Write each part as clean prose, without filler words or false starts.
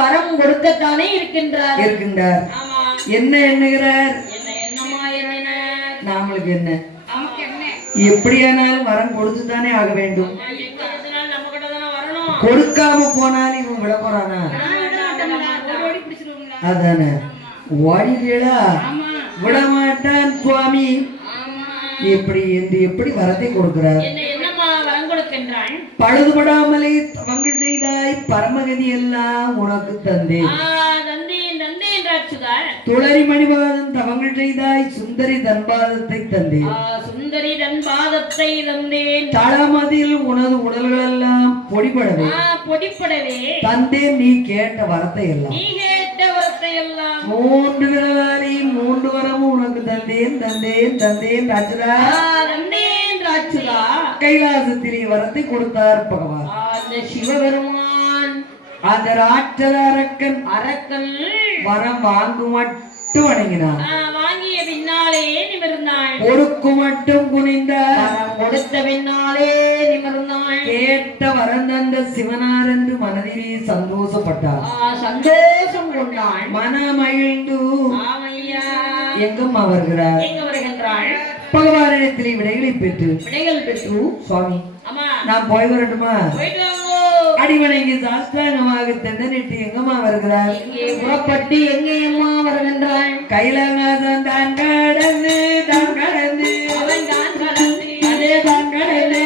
வரம் கொடுக்கத்தானே இருக்கின்றார். என்ன எண்ணுகிறார்? நாமளுக்கு என்ன? எப்படியானாலும் வரம் கொடுத்துதானே ஆக வேண்டும். கொடுக்காம போனாலும் இவன் விட போறானா? அதானே ஓடிகளா விடமாட்டான் சுவாமி. எப்படி வரத்தை கொடுக்கிறார்? பழுதுபடாமலே தவங்கள் செய்தாய், பரமகதி எல்லாம் உனக்கு தந்தேன். துளரி மணிபாதம் தவங்கள் செய்தாய், சுந்தரி தன்பாதத்தை தந்தேன். தளமதில் உனது உடல்கள் எல்லாம் பொடிபடவே தந்தேன். நீ கேட்ட வரத்தை எல்லாம் மூன்று விரலாரி மூன்று வரமும் உனக்கு தந்தேன் தந்தேன் தந்தேன். ராஜரா கைலாசத்திலே வரத்தை கொடுத்தார் பகவான். அந்த சிவபெருமான் அந்த ராட்சத அரக்கன் வரம் வாங்கு மட்டும் வணங்கினான். வாங்கிய பின்னாலே நிமிர்ந்தாள். கொடுக்கு மட்டும் குனிந்தார். கொடுத்த பின்னாலே நிமிர்ந்தாள். கேட்ட வரம் தந்த சிவனார் என்று மனதிலே சந்தோஷப்பட்டார். சந்தோஷம் கொண்டாள். மனமகிழ்ந்து எங்கம்மா வருகிறார்? பகவானிடத்திலே விடைகள் பெற்று சுவாமி நான் போய் வரட்டுமா? அடிவனைக்கு சாஸ்திராங்கமாக தென்னனிட்டு எங்கம்மா வருகிறார்? புறப்பட்டு எங்கேயம்மா வருகின்றாள்? கைலாசம் தான் கடந்து அதே தான் கடந்து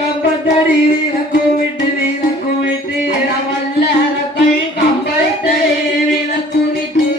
கம்பத்தடி விளக்கும் விட்டு வல்லரக்கள் கம்பத்தடி விளக்கும் விட்டு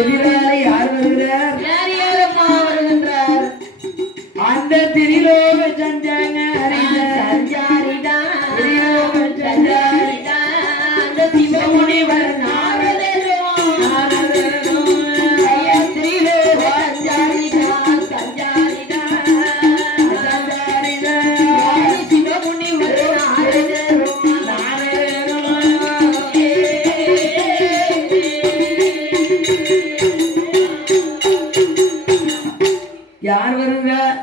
எதிராளி யார் வருகிறார்? அந்த திரிலோக சஞ்சாரிடா அந்த சிவமுனிவர் யார் வருகிறார்?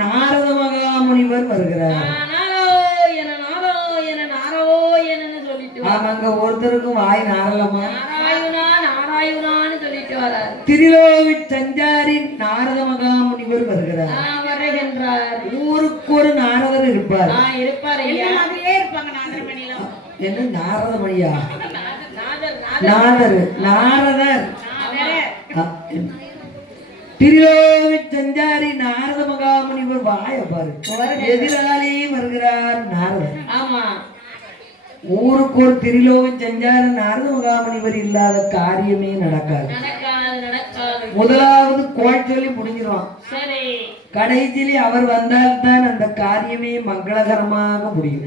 நாரத மகாமுனிவர் வருகிறார். ஆமாங்க, ஒருத்தருக்கும் வாய் நாரலமா திரிலோக சஞ்சாரி நாரத மகாமுனிவர் வருகிறார். ஊருக்கு ஒரு நாரதர் இருப்பார். என்ன நாரதமணியா? நாரதர் திரிலோக சஞ்சாரி நாரத மகாமுனிவர் வாய பாரு. எதிராளி வருகிறார் நாரதர். ஆமா, ஊருக்கு ஒரு திரிலோக சஞ்சார நாரத மகாமுனிவர் இல்லாத காரியமே நடக்காது. முதலாவது கோள் சொல்லி முடிஞ்சிடும். கடைசியிலே அவர் வந்தால்தான் அந்த காரியமே மங்களகரமாக முடியும்.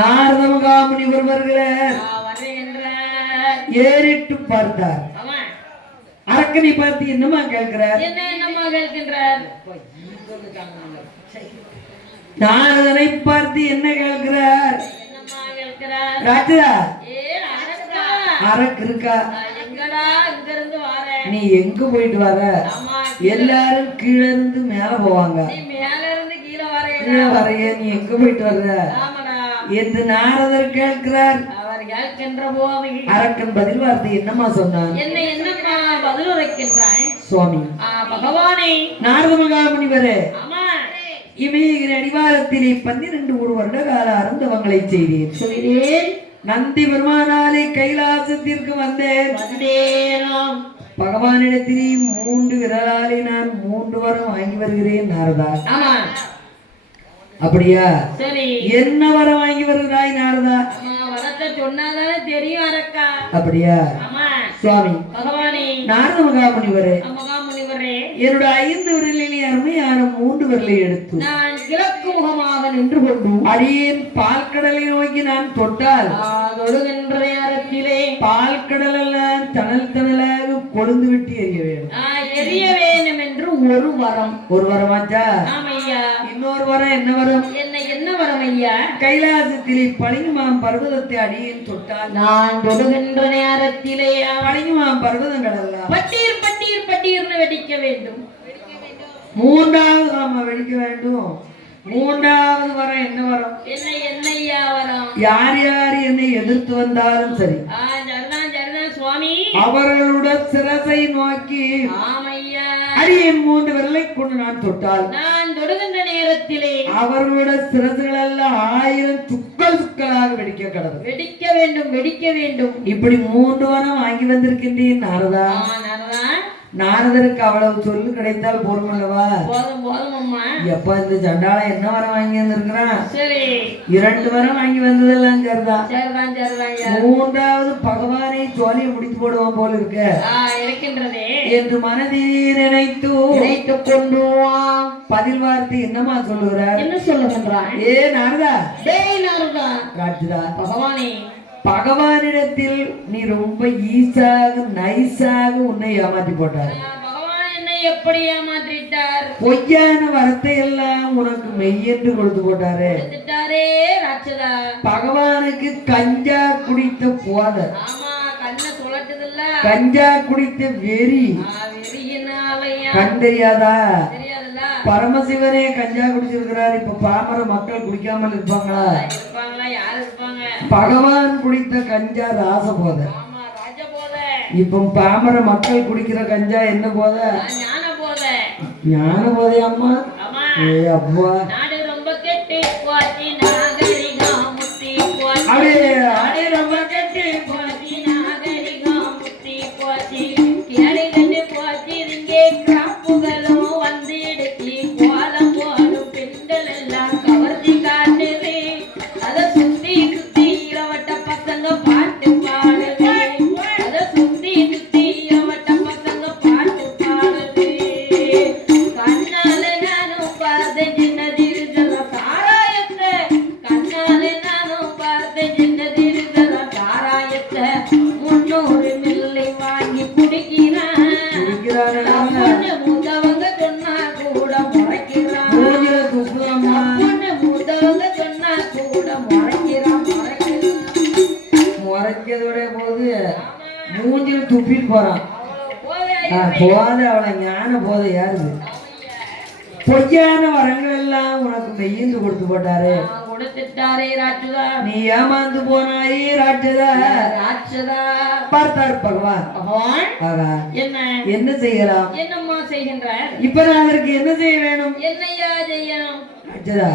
நாரத மகாமுனிவர் வருகிறார். ஏறிட்டு பார்த்தார். அரக்கனை பார்த்து என்னமா கேட்கிறார்? நாரதனை பார்த்து என்ன கேட்கிறார்? ராஜா அரக்கு இருக்கா? நீ எங்க போயிட்டு வர? எல்லாரும் கீழே இருந்து மேல போவாங்க. நீ மேல இருந்து கீழே வரையடா. கீழே வரைய நீ எங்க போயிட்டு வர்ற ஆமாடா. என்று நாரதர் கேட்கிறார். அவர் கேட்கின்ற போது அரக்கன் பதில் வார்த்தை என்னம்மா சொன்னான்? என்னம்மா பதில் உரைக்கின்றாய்? சுவாமி பகவானே, நாரத மகாமுனிவரே, ஆமா, இமயகிரி அடிவாரத்திலே 12 ஒரு வருட கால அருந்தவங்களை செய்தேன். சொல்கிறேன். நந்தி பெருமானாலே கைலாசத்திற்கு வந்தேன். வந்தேனாம். பகவானிடத்திலே 3 விரலாலே நான் 3 வரம் வாங்கி வருகிறேன் நாரதா. ஆமா. அப்படியா? சரி. என்ன வரம் வாங்கி வருகிறாய் நாரதா? வரத்தை சொன்னாதானே தெரியும் அரக்கா. அப்படியா? ஆமா. சுவாமி பகவானே, நாரத மகாமுனிவரே, மகாமுனிவரே, என்னோட 5 விரலிலே அருமையான 3 விரலை எடுத்து நான் கிழக்கு முகமாக நின்று கொண்டு அடியேன் பால்கடலை நோக்கி நான் தொட்டால் தொடுகின்ற நேரத்திலே பால்கடல் எல்லாம் தணல் தணலாக கொழுந்து விட்டு எரிய வேண்டும். எரிய வேண்டும் என்று ஒரு வரம். ஒரு வரமாச்சா? ஆமையா. இன்னொரு வரம் என்ன வரம்? என்ன வரம் ஐயா? கைலாசத்திலே பளிங்குமாம் பர்வதத்தை அடியேன் தொட்டால் நான் தொடுகின்ற நேரத்திலே பளிங்குமாம் பர்வதங்கள் எல்லாம் பட்டீர் பட்டீர் பட்டீர்னு வெடிக்க வேண்டும். 3வது ஆமா வெடிக்க வேண்டும். 3வது வரம் என்ன வரம்? என்னையா வரம்? யார் யார் என்னை எதிர்த்து வந்தாலும் சரி, சரிதான் சரிதான் சுவாமி, அவர்களுடைய சிரசை நோக்கி ஆமையா அடியேன் 3 விரலை கொண்டு நான் தொட்டால் நான் தொடுகின்ற நேரத்திலே அவர்களுடைய சிரசுகள் எல்லாம் 1000 துக்கள் துக்களாக வெடிக்க கடவுள். வெடிக்க வேண்டும் வெடிக்க வேண்டும். இப்படி 3 வரம் வாங்கி வந்திருக்கின்றேன் நாரதா. நாரதருக்கு அவ்வளவு சொல்லு கிடைத்தால் போதும் அல்லவா? போதும் போதும் அம்மா. எப்ப இந்த சண்டாளம் என்ன வரம் வாங்கி வந்திருக்கிறான்? சரி, 2 வரம் வாங்கி வந்ததெல்லாம் சரிதான். சரிதான் சரிதான். 3வது பகவானை ஜோலியை முடித்து போடுவான் போல இருக்க இருக்கின்றதே என்று மனதில் நினைத்து கொண்டு பதில் வார்த்தை என்னமா சொல்லுகிறார்? என்ன சொல்லுகின்றான்? ஏ நாரதா, டேய் நாரதா, ராஜதா, பகவானே, பகவானிடத்தில் நீ ரொம்ப ஈஸாக நைஸாக உன்னை ஏமாத்தி போட்டார். பகவான் என்னை எப்படி ஏமாற்றிட்டார்? பொய்யான வரத்தை எல்லாம் உனக்கு மெய்யென்று கொடுத்து போட்டாரு. ராட்சதா. பகவானுக்கு கஞ்சா குடித்த போத, ஆமா, கண்ண சுழட்டுதுல்ல, கஞ்சா குடித்த வெறி கண்டறியாதா? பரமசிவனே கஞ்சா குடிச்சிருக்கிறார். இப்ப பாமர மக்கள் குடிக்காமல் இருப்பாங்களா? பகவான் குடித்த கஞ்சா ராச போத. இப்ப பாமர மக்கள் குடிக்கிற கஞ்சா என்ன போத? ஞான போதே அம்மா. ஏ அப்பா, அப்படியே ரொம்ப கெட்டு மூஞ்சில் துப்பிட்டு போறான். போத அவளை ஞான போத யாரு? பொய்யான வரங்கள் எல்லாம் உனக்கு மெய்யந்து கொடுத்து போட்டாரு. நீ ஏமாந்து போனாயே ராட்சதா. பார்த்தார் பகவான். என்ன செய்யலாம்? என்னம்மா செய்கின்ற? இப்ப நான் அதற்கு என்ன செய்ய வேணும்? என்னையா செய்யணும்? ராட்சதா,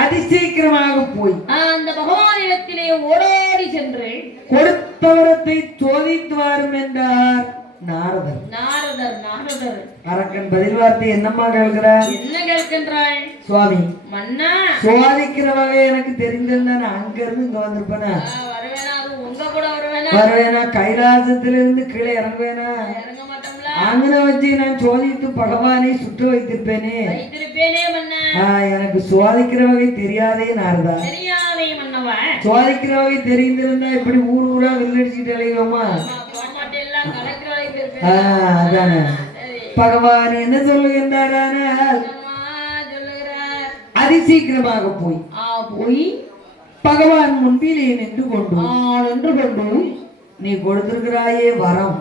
அதிசீக்கிரமாக போய் அந்த பகவானிடத்திலே ஓடோடி சென்று கொடுத்தவரத்தை சோதித்து வாரும் என்றார் நாரதர். நாரதர் அரக்கன் பதில் வார்த்தை என்னம்மா கேட்கிறார்? என்ன கேட்கின்றாய்? சுவாமி, மன்னா, சோதிக்கிற வகை எனக்கு தெரிந்திருந்தா நான் அங்க இருந்து இங்க வந்திருப்பேனா? வருவேனா? கைலாசத்திலிருந்து கீழே இறங்குவேனா? அங்கன வச்சு நான் சோதித்து பகவானை சுட்டு வைத்திருப்பேனே. எனக்கு சோதிக்கிற வகை தெரியாதே நாரதா. சோதிக்கிற வகை தெரிந்திருந்தா இப்படி ஊர் ஊரா வில்லடிச்சுட்டு அலைவோமா? அதானே பகவான் என்ன சொல்லுகின்றார்? அதிசீக்கிரமாக போய் பகவான் முன்பிலே நின்று கொண்டு நீ கொடுத்திருக்கிறாயே வரம்,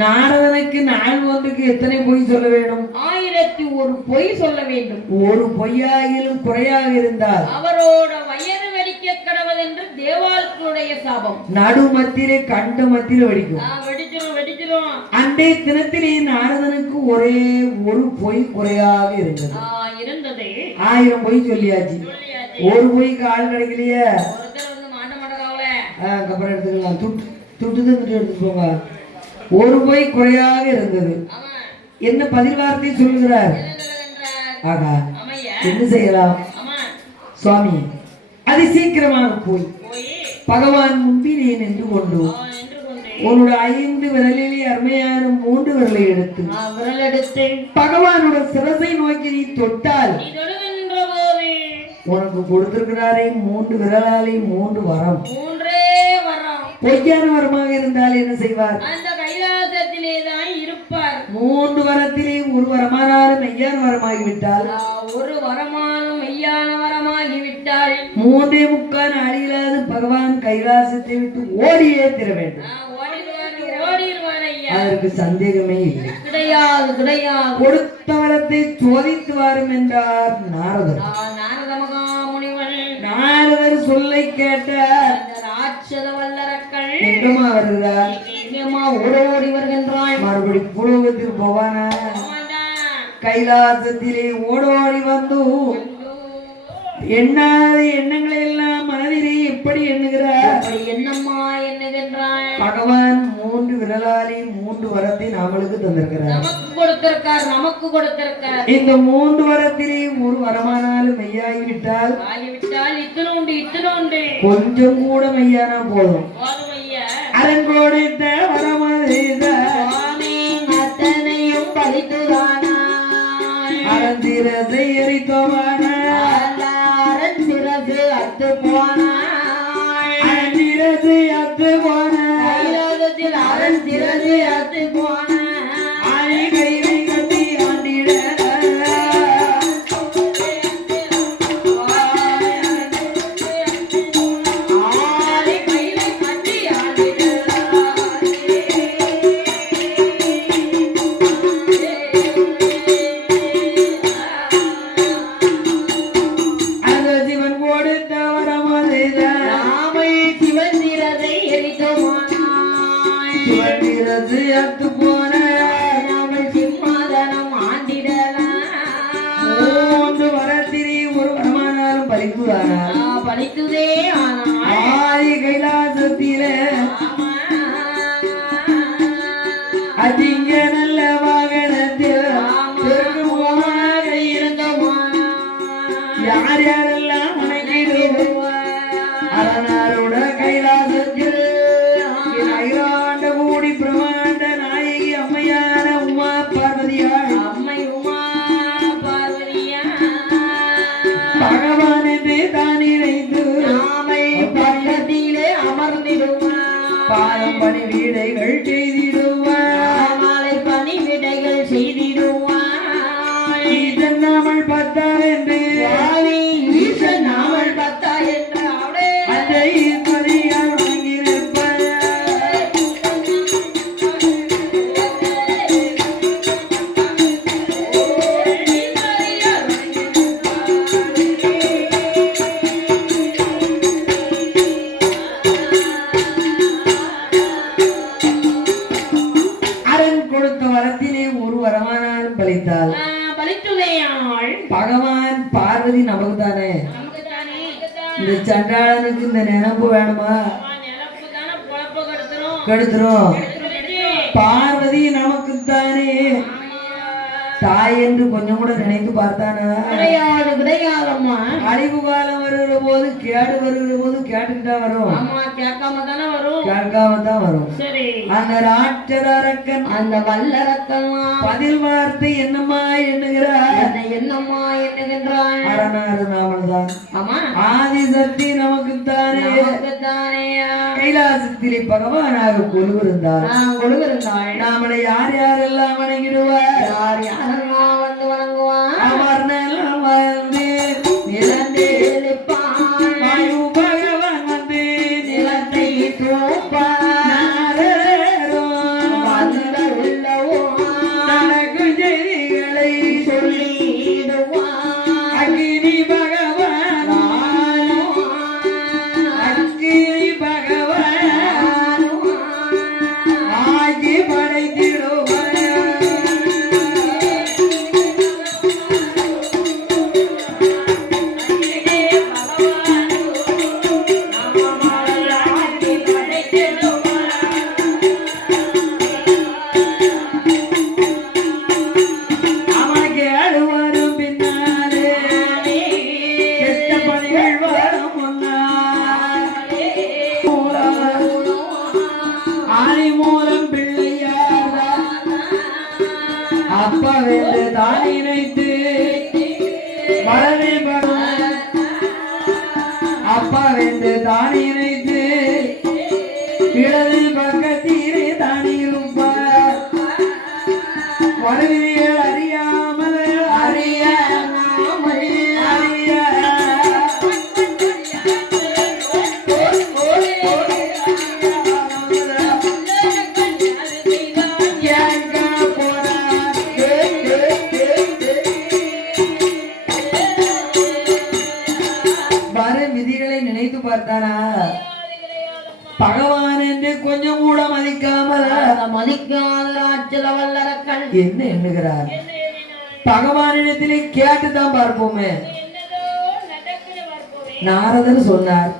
நாரதனுக்கு நாள் ஒன்றுக்கு எத்தனை பொய் சொல்ல வேண்டும்? 1001 பொய் சொல்ல வேண்டும். ஒரு பொய்யாகிலும் குறையாக இருந்தால் அவரோட வயது வெடிக்க கடவுள் என்று தேவாளுடைய சாபம். நடு மத்தியிலே கண்ட மத்தியில வெடிக்கும். வெடிச்சிரும். அன்றைய தினத்திலே நாரதனுக்கு ஒரே ஒரு பொய் குறையாக இருந்தது. 1000 பொய் சொல்லியாச்சு. ஒரு பொய்க்கு ஆள் கிடைக்கலையே. அப்புறம் எடுத்துக்கலாம். துட்டு எடுத்து போங்க. ஒரு பொய் குறையாக இருந்தது. என்ன பதில் வார்த்தை சொல்லுகிறார்? ஆகா, என்ன செய்யலாம் சுவாமி? அது சீக்கிரமாக போய் பகவான் முன்பிலே நின்று கொண்டு உன்னோட 5 விரலிலே அருமையான 3 விரலை எடுத்து பகவானோட சிரசை நோக்கி நீ தொட்டால் உனக்கு கொடுத்திருக்கிறாரே 3 விரலாலே 3 வரம். பொய்யான வரமாக இருந்தால் என்ன செய்வார்? அந்த கைலாசத்திலே தான் இருப்பார். 3 வரத்திலே ஒரு வரமானாலும் மெய்யான வரமாகிவிட்டால், ஒரு வரமானும் மெய்யான வரமாகிவிட்டால் 3.25 நாளிலாவது பகவான் கைலாசத்தை விட்டு ஓடியே தர வேண்டும். அதற்கு சந்தேகமே இல்லை. கிடையாது. கொடுத்த வரத்தை சோதித்து வரும் என்றார் நாரதர். நாரத மகாமுனிவன் நாரதர் சொல்லை கேட்ட ராட்சத வல்லரக்கள் எங்கம்மா வருகிறார்? ஓடோடி வருகின்றாய். மறுபடி புலோகத்தில் போவானா? கைலாசத்திலே ஓடோடி வந்து எண்ணாத எண்ணங்களை எல்லாம் மனதிலே எப்படி எண்ணுகிறார்? என்னம்மா எண்ணுகின்றாய்? பகவான் 3 விரலாலே 3 வரத்தை நாமளுக்கு தந்திருக்கிறார். நமக்கு கொடுத்திருக்கார். இந்த 3 வரத்திலே ஒரு வரமானாலும் மெய்யாகிவிட்டால் இத்தனோண்டு கொஞ்சம் கூட மெய்யானா போதும். அரண் கொடுத்த வரமதைத அத்தனையும் பலித்துதானா அறந்திரசை எரித்தோமான அரசிரசு அத்து போனா அறந்திரசை அத்து போன அரசிரசு அத்து போன கைவை கட்டி ஆண்டிட அத்து போன சிம்மாதனம் ஆண்டிடலாம் 3 வரத்திலே ஒரு வரமானாலும் பலித்துதானா? பலித்துதே. ஆனால் ஆதி கைலாசத்திலே அதிக நல்ல வாகனத்தில் பெருமானாக இருந்தோமானா யார் யாரெல்லாம் வணங்கிடுவார்? அரணாரோட கைலாசத்தில் அகிலாண்ட கூடி பிரமாண்ட நாயகி அம்மையான உமா பார்வதியாள் அம்மை உமா பார்வதியா பகவான் என்று தான் நினைத்து நாமை பக்கத்திலே அமர்ந்திடுவார். பாதம் பணி வீடைகள் செய்திடுவார். மாலை பணி விடைகள் செய்திடுவார். ஈசன் நாமல் பத்தார் என்று ஈசன் நாமல் பத்தா என்று அவளே அந்த ஈஸ்வரியால் வணங்கியிருப்பார். அரண் கொடுத்த வரத்திலே ஒரு வரமானாலும் பலித்தால் பலித்துதையாள் பகவான் பார்வதி நமக்கு தானே. நமக்குத்தானே இந்த சண்டாளனுக்கு இந்த நினைப்பு வேணுமா? நிலப்பு தானே பொழப்ப கெடுத்துரும். கெடுத்துரும். பார்வதி நமக்குத்தானே தாய் என்று கொஞ்சம் கூட நினைத்து பார்த்தானா? கிடையாதம்மா. அழிவு காலம் வருகிற போது கேடு வருகிற போது கேட்டுக்கிட்டா வரும். ஆமா, கேட்காம தானே வரும். கேட்காம தான் வரும். சரி, அந்த ராட்சதரக்கன் அந்த வல்லரக்கெல்லாம் பதில் வார்த்தை என்னம்மா எண்ணுகிறார்? என்னம்மா எண்ணுகின்றான்? அரணாறு நாமல்தான். ஆமா, ஆதிசக்தி நமக்குத்தானே. கைலாசத்திலே பகவானாக கொலுவிருந்தார். கொடுவிருந்தாள். நாமளை யார் யாரெல்லாம் வணங்கிடுவார்? யார் யாரெல்லாம் வந்து வணங்குவான்? அவர் நலம் வந்து நிலந்தே வாயு பகவான் வந்து நிலத்தை தூப்பான். நாரரும் வந்த மதிக்காத ராட்சத வல்லரக்கன் என்ன எண்ணுகிறார்? பகவானிடத்திலே கேட்டுதான் பார்ப்போமே. நாரதர் சொன்னார்,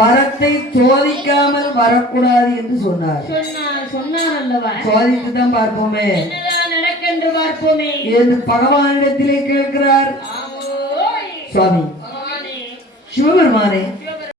வரத்தை சோதிக்காமல் வரக்கூடாது என்று சொன்னார். சொன்னார் அல்லவா? சோதித்துதான் பார்ப்போமே நடக்கென்று பார்ப்போமே என்று பகவானிடத்திலே கேட்கிறார். சுவாமி சிவபெருமானே,